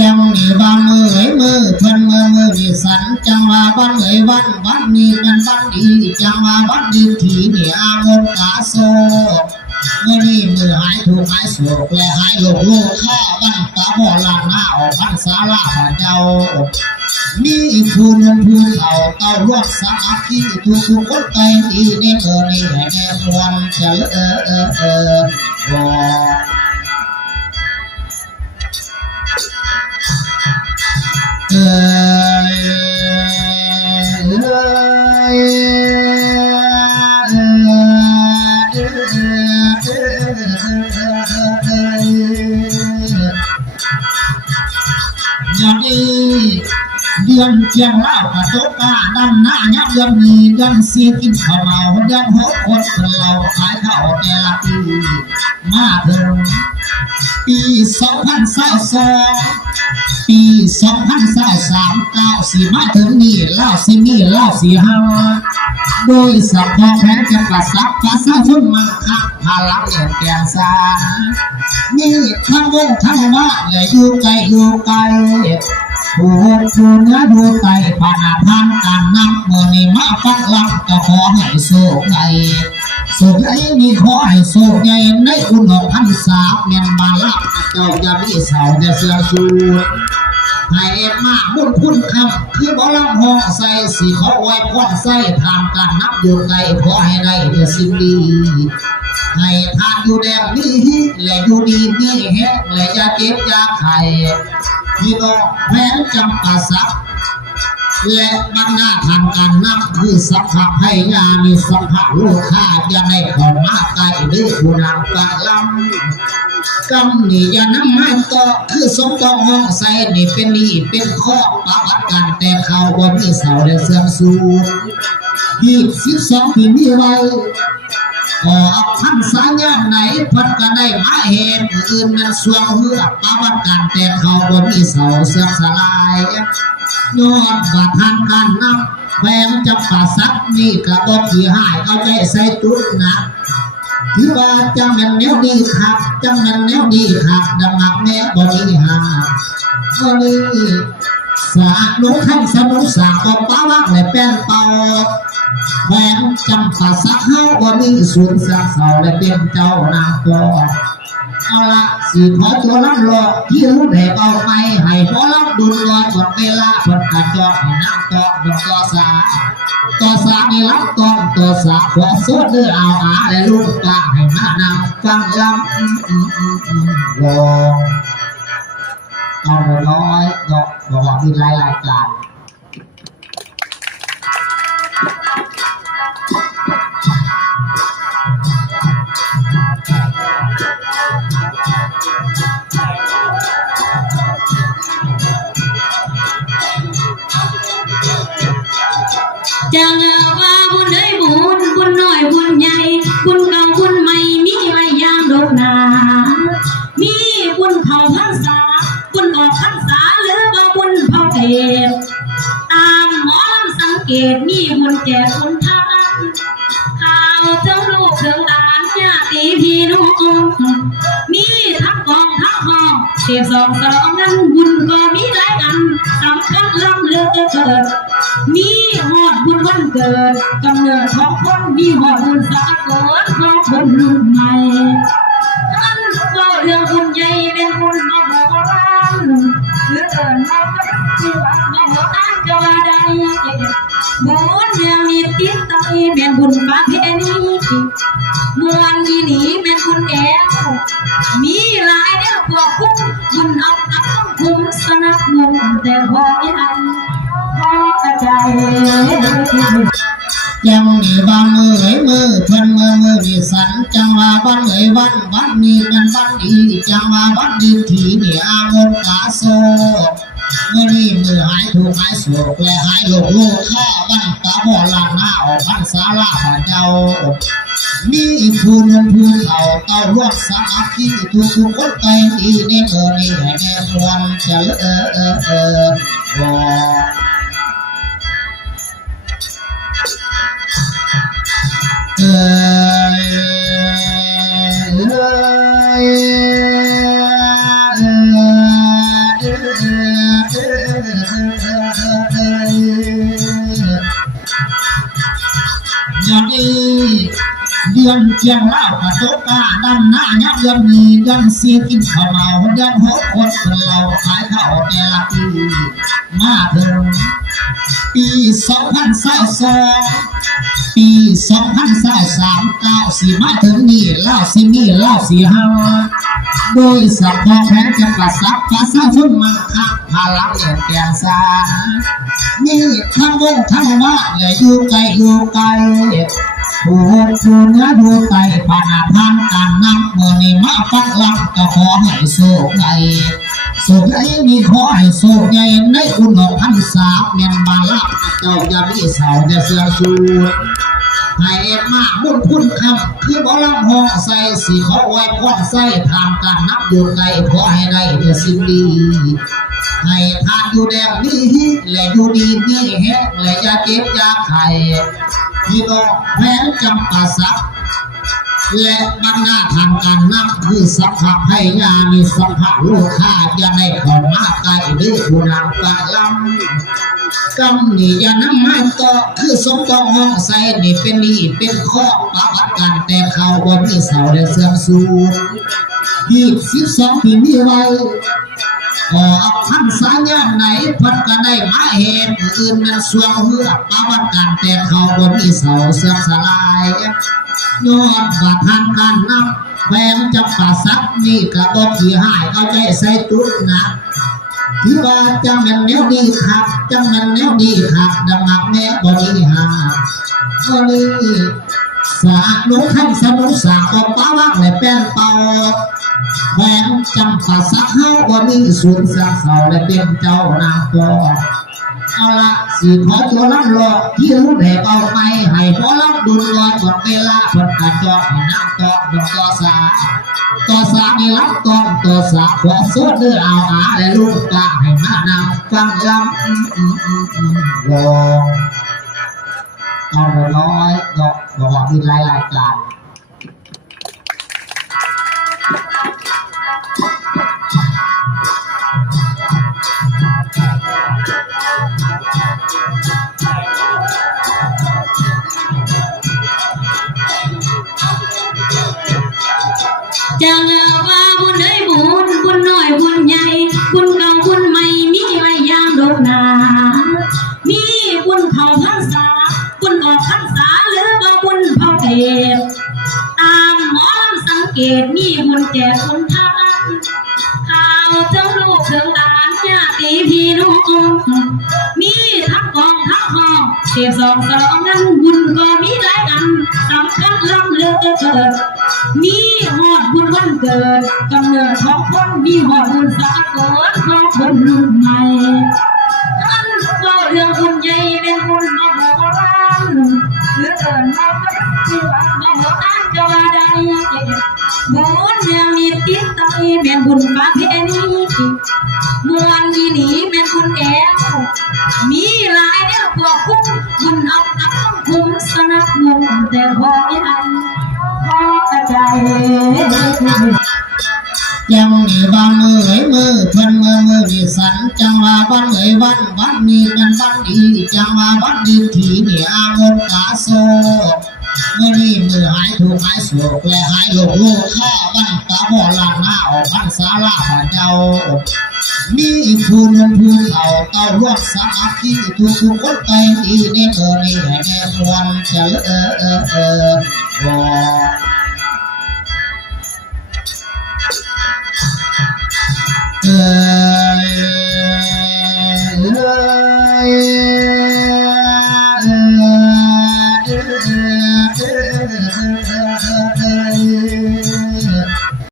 จังนี่บ้านมือเอ้ยมือเพิ่อนมือมือนี่สันจังว่าบ้านเอ้ยวันวันนี้มันวันดีจังว่าวันดีทีนี่อาเงินกาโซเมื่อนี้มือหายถูกหายโศกและหายโลกโลกข้าบ้านตาบ่อลานหน้าออกพันสาลาพระเจ้ามีผู้นมผู้เฒ่าเต้าร่วมสามัคคีทุกทุกคนไปดีในเมื่อนี้ให้แน่มวลเจะเออเออเออ ร เจียงเล่ากระตกกาดำหน้ายับเดือนมีดือนสีกินข้าวเหมาเดือนหกคนเราขายข้าวแต่ละปีมาถึงปีสองพันสองสองปีสองพันสองสามเก้าสี่มาถึงนี่เล่าสิมีเล่าสี่ห้าโดยสัพพะแผนจะประสับประสาชนมันคักพลังเอ็นแก่สานี่ทั้งวงทั้งว่าและอยู่ไกลอยู่ไกล ผู้ผู้เนื้อดูไตผ่านทางการนำเมื่อนี้มาฟังลำก็ขอให้โศกใหญ่โศกใหญ่มีขอให้โศกใหญ่ในอุ่นของพันสาเมียนบาลักเจ้าอย่ามีเสาอย่เสือสูดให้เอ็มมาบุญคุณคำคือบ่ลำห้องใส่สีขอไว้พรใส่ทางการนับอยู่ไกลขอให้ได้เดือสิ่งดีให้ทานอยู่แดงนี่และอยู่ดีนี่แห้งและอย่าเจ็บยาไข้ พี่น้องแม้นจำปาสักและบรรดาทางการนับคือสัพพะให้งานมีสัพพลูกค้าอย่าได้เของมาไกลหรือผู้นำกะลำกำนี่อย่านำมาต่อคือสมต้องห้องใส่นี่เป็นนี่เป็นข้อปะพัดกันแต่เขาบ่มีเสาและเสื่อมสูงยี่สิบสองที่มีไว้ ออกพันสายยาไหนเพันก็ได้มาเห็นอื่นมันสวงเหือปาวัดกันแต่เขาบ่มีเสาเสื่อมสลายยอดว่าทางการนับแวงจะป่าสักนี่กระบอกที่หายเอาใจใส่จุดนะที่ว่าจังมันแนวดีครับจังมันแนวดีครับดังมักแม่บ่มีหาก็เลยสาดนุขันสนุสาก็ป้าวักและแป้นเป่าแหวนจำปาสักเฮา บ่มีสูญสักเสาและเป็นเจ้านางกอเอาละสิขอตัวน้ำรอที่รู้แห่เอาไปให้พอรับดุลรอยหมดเวลาเพิ่นกระจอกให้น้ำตอกบนต่อสาต่อสานี่รับตองต่อสาขอสวดเด้อเอาอาและลูกปลาให้มานำฟังลำอืมอืมอืมอืมลองเอาน้อยๆดอกบอกมีหลายรายการ จะว่าบุญได้บุญบุญน้อยบุญใหญ่บุญเก่าบุญใหม่มีไว้ยามโดกหนา มีบุญเขาพรรษาบุญออกพรรษาหรือว่าบุญเผาเทศตามหมอลำสังเกตมีบุญแก่คนทานข่าวเจ้าลูกเถิงหลานญาติพี่น้องมีทั้งกองทั้งห้องเสียสองสลองนั้นบุญ มีหอดบุญวันเกิดกำเนิดของคนมีหอดบุญสาเกลของคนรุ่นใหม่ท่านเล่าเรื่องบุญใหญ่เป็นบุญมโหฬารหรือเกินมาก็ชื่อว่ามโหฬารจะว่าใดบุญยังมีติดใจเป็นบุญประเพณีมวนดีหนีเป็นบุญแอวมีหลายแนวควบคุมบุญเอากับต้องคุ้มสนับสนุนแต่พอยัง ยังมีบางมือเอ้ยมือเพิ่อนมือมือนี่สันจังว่าวันเอ้ยวันวันนี้มันวันดีจังว่าวันดีทีนี่อางนกาโซเมื่อนี้มือหายถูกหายโศกและหายโลกโลกข้าบ้านตาบ่อลานหน้าออกพันสาลาพระเจ้ามีผู้นมผู้เฒ่าเต้ารวมสามัคคีทุกทุกคนไปดีในเมื่อนี้ให้แน่มวลเจะเออเออเออ Yeah. ยเอยเอยดือนเจียงเล่ากระโตกาดำหน้ายับเดือนมีดือนสีกินข้าวเมาดือนหกคนเราขายข้าวแต่ละปีมาถึงปีสองพันสองสองปีสองพันสองสามเก้าสี่มาถึงนี่เล่าสิมีเล่าสี่ห้าโดยสัพพะแพ้จะประสับภาษาชุนมังคับพาลักเอ็นแกนสามีทั้งวงทั้งว่าและอยู่ไกลอยู่ไกล ผู้อยู่เหนืออยู่ใต้ผ่านทางการนำเมื่อนี้มาฟังลำก็ขอให้โศกใหญ่โศกใหญ่มีขอให้โศกใหญ่ในอุ่นของพันสาเมียนบาลาเจ้าอย่ามีเสาอย่เสือสูดให้มาบุญคุณคำคือบ่ลำห้องใส่สีขอไว้พรใส่ทางการนับอยู่ไกลขอให้ได้แต่สิ่งดีให้ทานอยู่แดงนี้และอยู่ดีมีแห้งและอยาเจ็บยาไข้ พี่น้องแม้จำปาสักและบรรดาทางการนับคือสัพพะให้ยามีสัพพะลูกค้าจะได้ขอมาไกลหรือผู้นำกันลำกำนี่อย่านำมาต่อคือสมต้องห้องใส่นี่เป็นนี่เป็นข้อปรับกันแต่เขาบ่มีเสาและเสื่อมสูงยี่สิบสองปีมีไว้ ขอพันสายยาไหนเพันก็ได้มาเหตุอื่นนั้นสวงเหือปาวันกันแต่เขาบนมีเสาเสื่อมสลายยอดบาทางการนับแหวนจะป่าซักนี่กระบอกที่หายเอาใจใส่จุดนะที่ว่าจังมันแนวดีครับจังมันแนวดีครับดังหักแม่บริหารก็นี้ สาหนุขันสนุสาก็ป้าวักและแป้นเป่าแหวนจำปาสักเฮาบ่ามีส่วนสักเสาและเป็นเจ้านางปอเอาละสิขอตัวรับรอที่รู้แด่เอาไปให้พอรับดูรอยกดเวลาเพิ่นกระจอกให้น้ำตอกดอกตอสาตอสาให้รับตองตอสาขอสวดเด้อเอาอาและลูกปลาให้มานำฟังลำลอง เอาน้อยๆดอกบ พี่น้องมีทั้งกองทั้งคองเสียสองสองนั้นบุญก็มีหลายอันสำคัญล้ำเลิศมีหอดบุญวันเกิดกำเนิดของคนมีหอดบุญสากลายแนวควบคุมบุญเอากับต้องคุมสนับสนุนแต่พอยังพอกระจายยังมีบ้างมือเอ้ยมือเพิ่นมือมือนี่สันจังว่าวันเอ้ยวันวันนี้เป็นวันดีจังว่าวันดีทีนี่อางนกาโซเมื่อนี้มือหายถูกหายโศกและหายโลกโลกข้าบ้านตาบ่อลานหน้าออกพันสาลาบ้านเจ้า มีผู้นมผู้เขาเต้ารักษามัคคีทุกทุกคนไปดีในเมื่อนี้ให้แน่มวนจะเออเออเออบอเออ